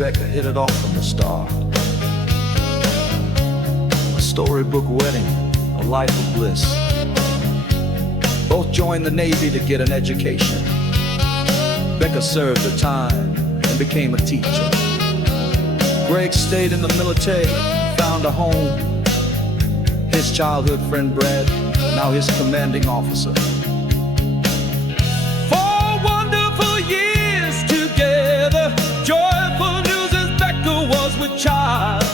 Becca hit it off from the start. A storybook wedding, a life of bliss. Both joined the Navy to get an education. Becca served her time and became a teacher. Greg stayed in the military, found a home. His childhood friend Brad, now his commanding officer. 4 wonderful years together. Joyful news as Becca was with child.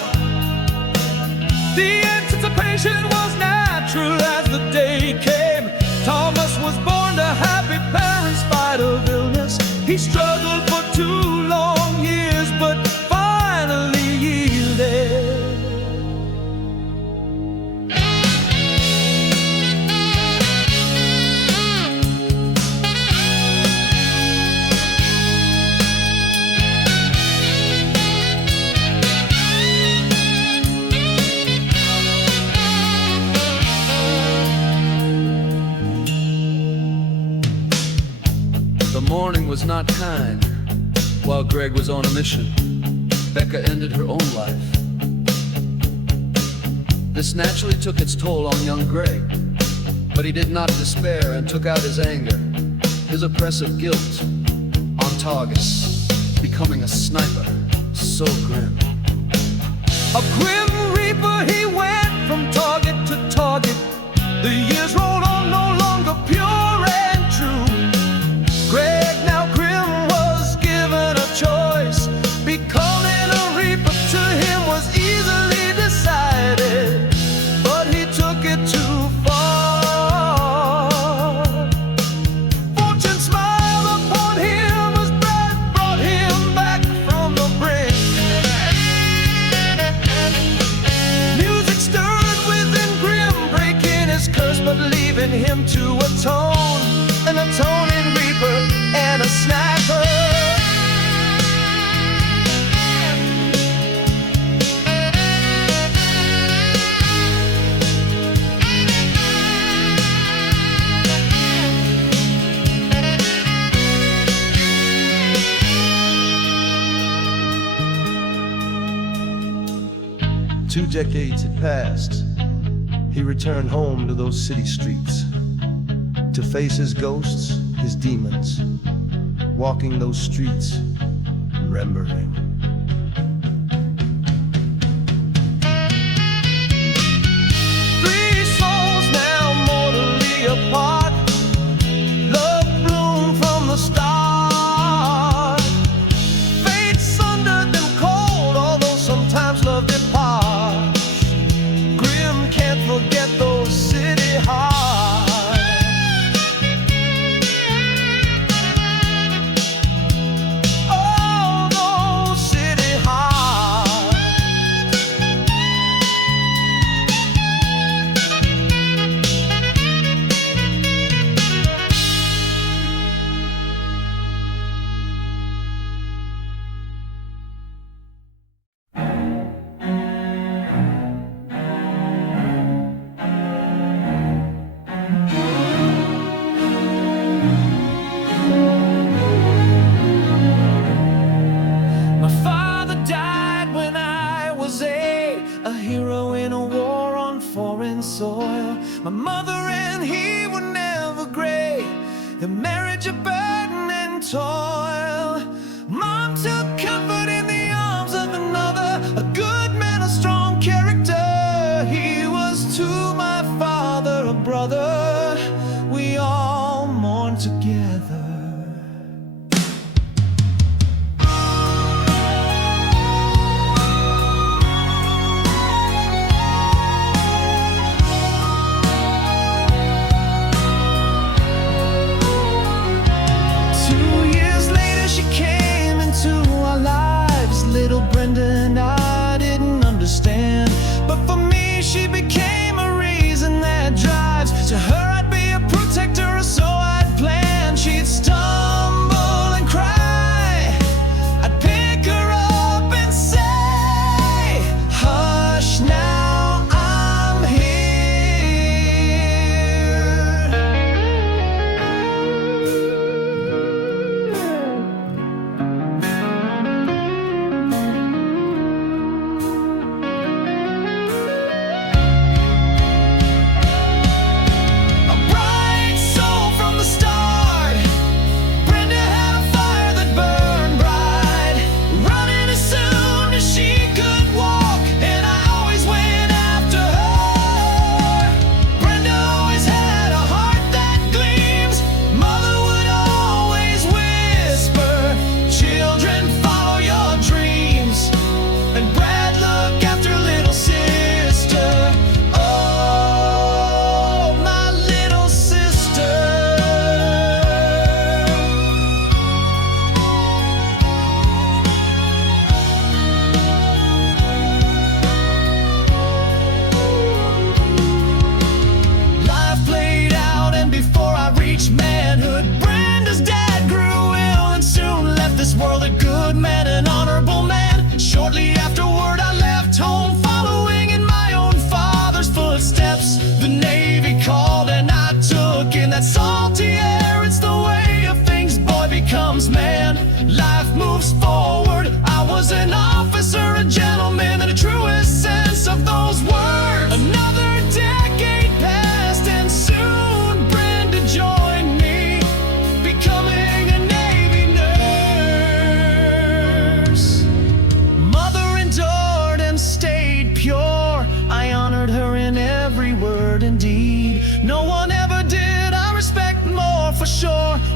The anticipation was natural as the day came. Thomas was born to happy parents in spite of illness. He struggled for 2 long years, but finally yielded. The morning was not kind. While Greg was on a mission, Becca ended her own life. This naturally took its toll on young Greg, but he did not despair and took out his anger, his oppressive guilt, on targets, becoming a sniper so grim. A grim reaper, he went from target to target. The years rolled on, no longer pure and true. Greg, now grim, was given a choice. Becoming a reaper to him was easily decided, but he took it too far. Fortune smiled upon him as Brad brought him back from the brink. Music stirred within Grim, breaking his curse but leaving him to atone. An atoning reaper and a sniper. Two decades had passed. He returned home to those city streets to face his ghosts, his demons, walking those streets, remembering. Three souls now mortally apart. Love bloomed from the start. Fate sundered them cold, although sometimes love departs. Grim can't forget those city hearts.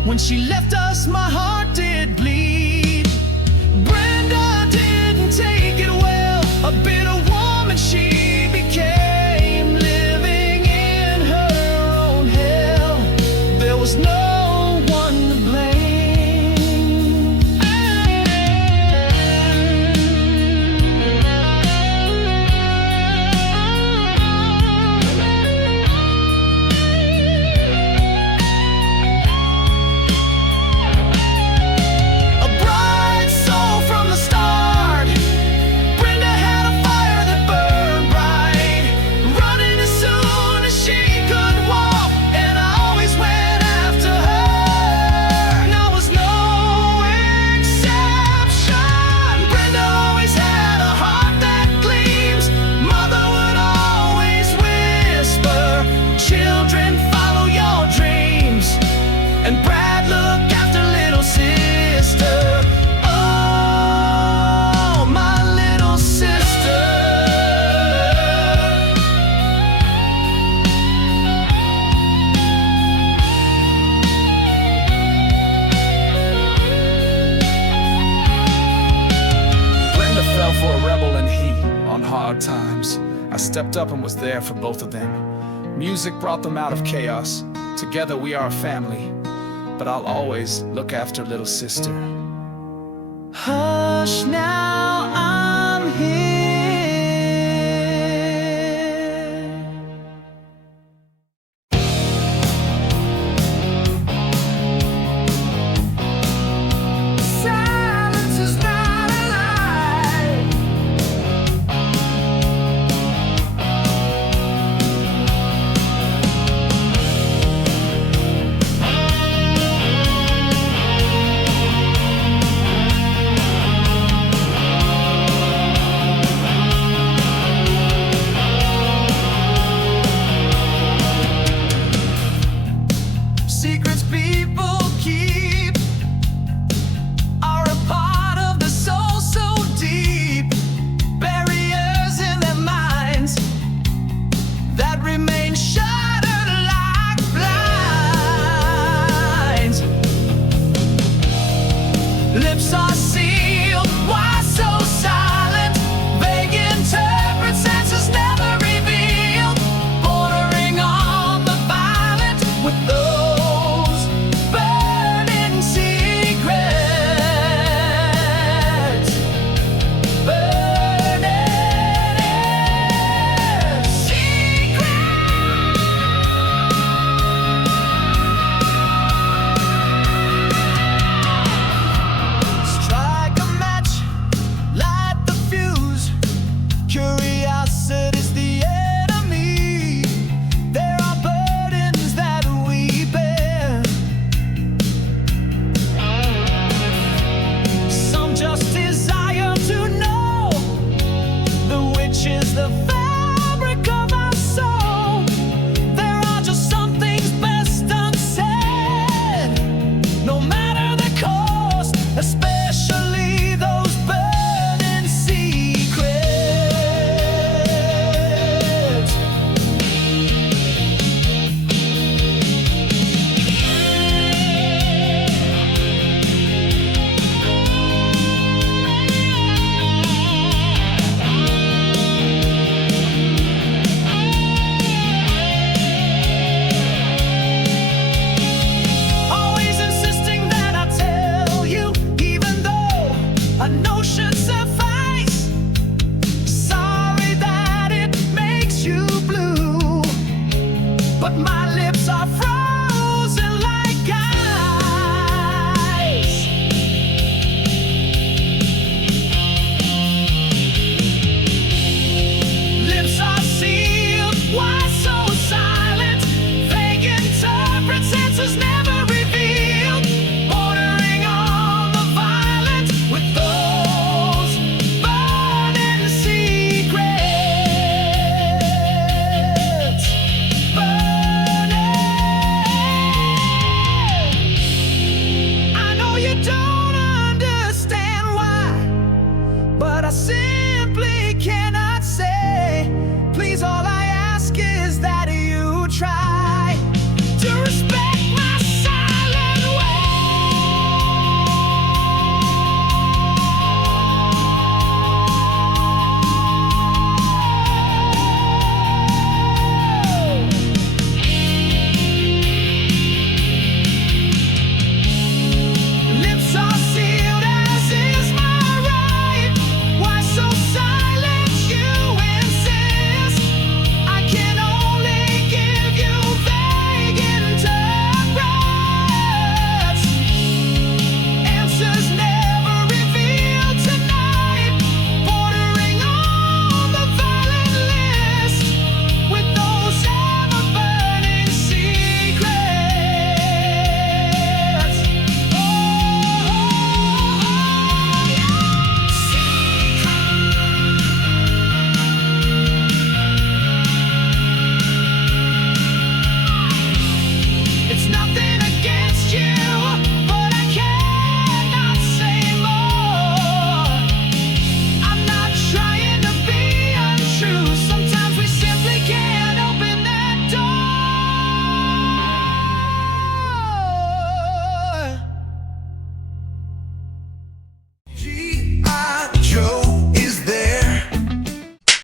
When she left us, my heart did bleed. Brenda didn't take it well. A bitter woman she became, living in her own hell. There was no one to blame. A bright soul from the start, Brenda had a fire that burned bright, running as soon as she could walk, and I always went after her. And I was no exception. Brenda always had a heart that gleams. Mother would always whisper, "Children, follow your dreams." And Brad, look after little sister. Oh, my little sister. Brenda fell for a rebel and he on hard times. I stepped up and was there for both of them. Music brought them out of chaos. Together we are a family, but I'll always look after little sister. Hush now, I'm here.